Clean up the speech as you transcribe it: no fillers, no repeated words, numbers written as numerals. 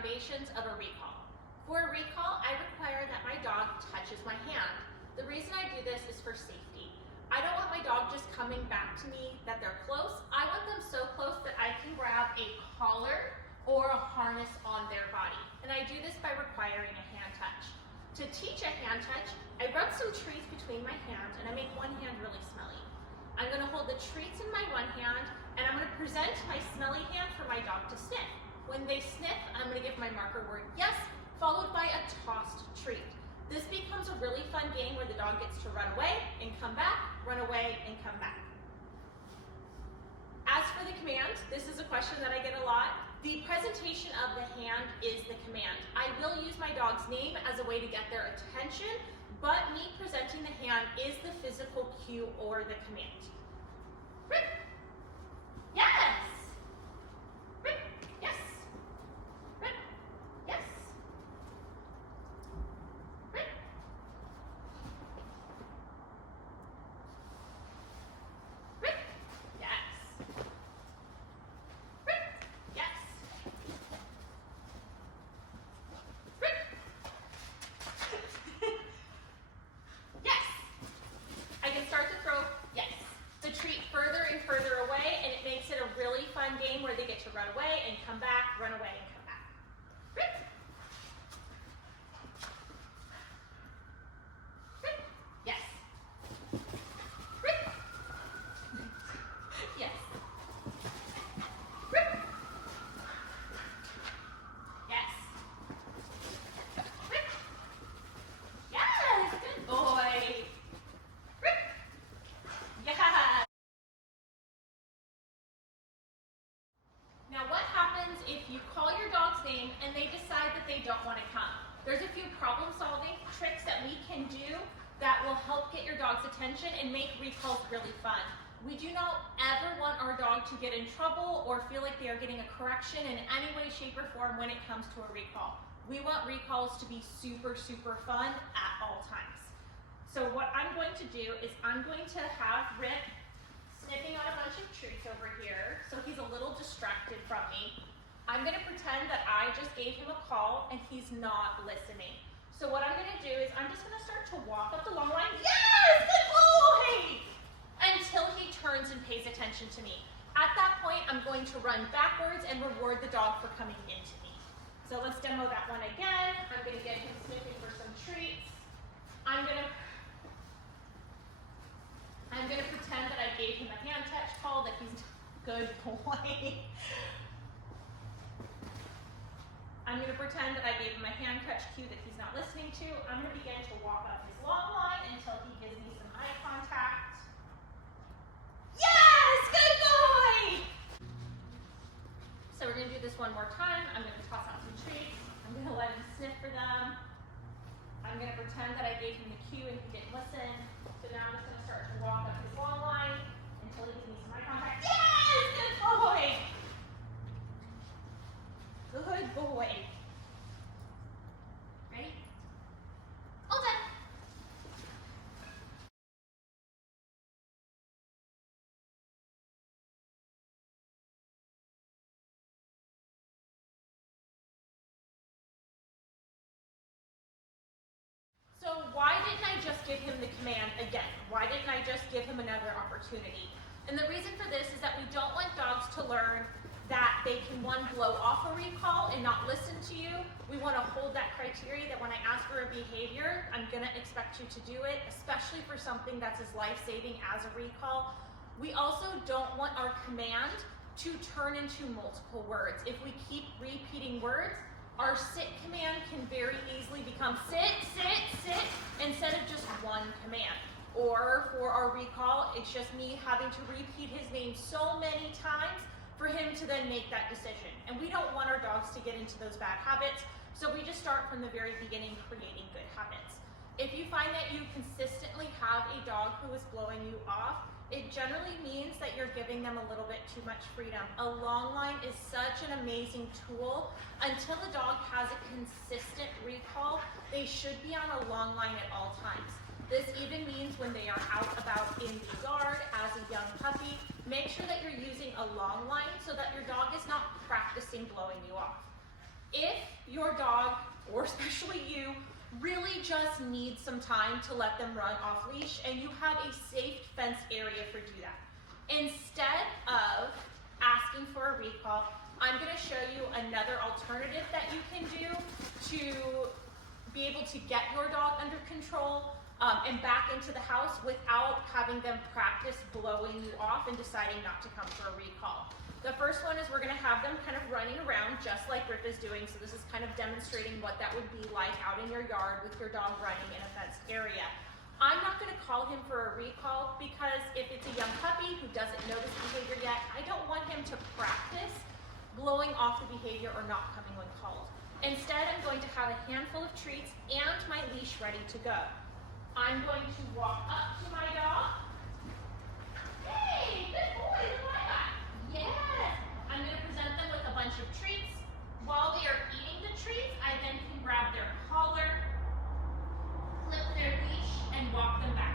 foundations of a recall. For a recall, I require that my dog touches my hand. The reason I do this is for safety. I don't want my dog just coming back to me that they're close. I want them so close that I can grab a collar or a harness on their body. And I do this by requiring a hand touch. To teach a hand touch, I rub some treats between my hands and I make one hand really smelly. I'm going to hold the treats in my one hand and I'm going to present my smelly hand for my dog to sniff. When they sniff, I'm going to give my marker word yes, followed by a tossed treat. This becomes a really fun game where the dog gets to run away and come back, run away and come back. As for the command, this is a question that I get a lot. The presentation of the hand is the command. I will use my dog's name as a way to get their attention, but me presenting the hand is the physical cue or the command. Rip. Yes. Rip. Yes. Rip. Yes. Rip. Rip. Yes. Rip. Yes. Rip. Yes. I can start to throw yes. The treat further and further away, and it makes it a really fun game where they get to run away and come back, run away and come back. Rip. Rip. Yes. Rip. Yes. Rip. Yes. Rip. Yes, good boy. Rip. Yeah. Now what happens if you call your dog's name and they decide that they don't want to come? There's a few problem-solving tricks that we can do that will help get your dog's attention and make recalls really fun. We do not ever want our dog to get in trouble or feel like they are getting a correction in any way, shape, or form when it comes to a recall. We want recalls to be super, super fun at all times. So what I'm going to do is I'm going to have Rip sniffing on a bunch of treats over here, so he's a little distracted from me. I'm going to pretend that I just gave him a call and he's not listening. So what I'm going to do is I'm just going to start to walk up the long line. Yes, good boy! Until he turns and pays attention to me. At that point, I'm going to run backwards and reward the dog for coming into me. So let's demo that one again. I'm going to get him sniffing for some treats. I'm going to pretend that I gave him a hand touch call, that he's good boy. I'm going to pretend that I gave him a hand touch cue that he's not listening to. I'm going to begin to walk up his long line until he gives me some eye contact. Yes, good boy! So we're going to do this one more time. I'm going to toss out some treats. I'm going to let him sniff for them. I'm going to pretend that I gave him the cue and he didn't listen. So now I'm just going to start to walk up his long line until he gives me some eye contact. Yes, good boy! Good boy. Ready? All done. So why didn't I just give him the command again? Why didn't I just give him another opportunity? And the reason for this is that we don't want dogs to learn that they can, one, blow off a recall and not listen to you. We want to hold that criteria that when I ask for a behavior, I'm going to expect you to do it, especially for something that's as life-saving as a recall. We also don't want our command to turn into multiple words. If we keep repeating words, our sit command can very easily become sit, sit, sit, instead of just one command. Or for our recall, it's just me having to repeat his name so many times for him to then make that decision. And we don't want our dogs to get into those bad habits, so we just start from the very beginning creating good habits. If you find that you consistently have a dog who is blowing you off, it generally means that you're giving them a little bit too much freedom. A long line is such an amazing tool. Until the dog has a consistent recall, they should be on a long line at all times. This even means when they are out about in the yard as a young puppy, make sure that you're using a long line so that your dog is not practicing blowing you off. If your dog, or especially you, really just needs some time to let them run off leash and you have a safe fenced area for do that, instead of asking for a recall, I'm going to show you another alternative that you can do to be able to get your dog under control and back into the house without having them practice blowing you off and deciding not to come for a recall. The first one is we're going to have them kind of running around just like Rick is doing. So this is kind of demonstrating what that would be like out in your yard with your dog running in a fenced area. I'm not going to call him for a recall because if it's a young puppy who doesn't know this behavior yet, I don't want him to practice blowing off the behavior or not coming when called. Instead, I'm going to have a handful of treats and my leash ready to go. I'm going to walk up to my dog. Hey, good boy, look what I got. Yes. I'm going to present them with a bunch of treats. While they are eating the treats, I then can grab their collar, clip their leash, and walk them back